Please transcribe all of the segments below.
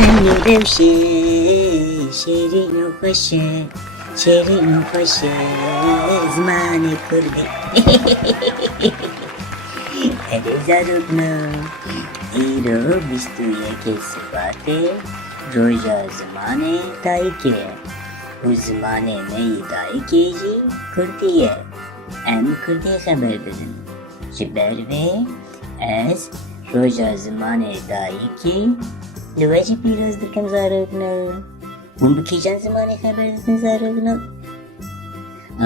Anne devşe, şerin o paşa, şerin o paşa, Zimanê Kurdî. Elêzarokno, îro bîst û yekê Şubatê, Roja Zimanê Dayikê. Bu Zimanê Dayikê jî Kurdî ye. Em Kurdî xeber bidin. Ji ber vê ez Roja Zimanê Dayikê li we jî pîroz dikim zarokno. Hûn bi kîjan zimanê xeber didin zarokno?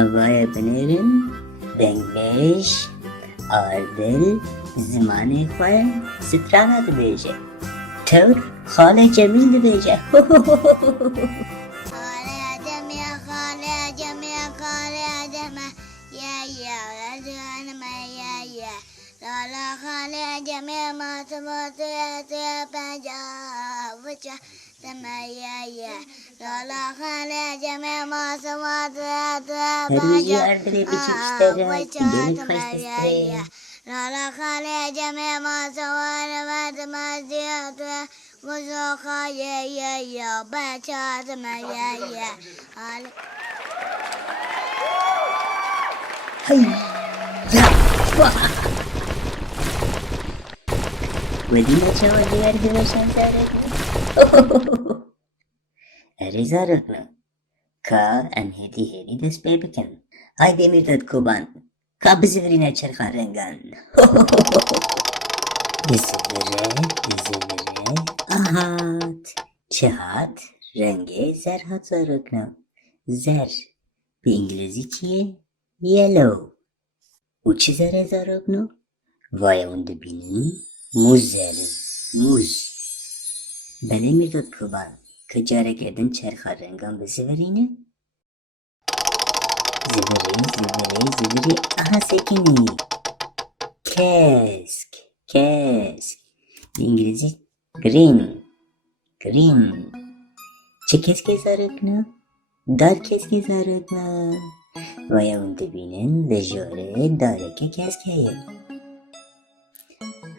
Avaya binêrin dengbêj, ardil, zimanê xwe strana dibêje. Tewr xale Cemîl dibêje. Herîjî erdilê biçîk iştere, gelî xweş distirê. Lala khale jame masawara madmaziyatwa muzo khaye ya bachat maya ya al Hay ya Wedî neçawa diğer güneşen zarokno. Erê zarokno, ka em hêdî dest pê bikin. Haydi Mîrdad Koban, ka bizîvirîne çerxa rengan. Bizîvire, ahat. Çi hat? Rengê zer hat zarokno. Zer bi îngilîzî çi ye? Yellow. û çi zer e zarokno? Vaya hûn dibînin mûz zerin. Mûz. Belê Mîrdad Koban, ka carek edin çerxa rengan bizîvirîne? Ziviri, aha sekinî. Kesk. İngilizce green. Çi keskê zarokno? Dar keskê zarokno. Vaya hûn dibînin li jorê dareke kesk heye.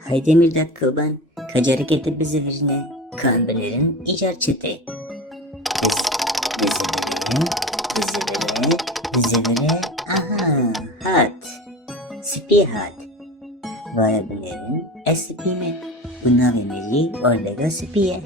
Haydi Mîrdad Koban, ka carek edin bizîvirîne, ka em binêrin îcar çi tê. Bizîvire, aha, hat. Spî hat. Vaya binêrin ez spî me. Bu navê me jî Werdeka Spî ye.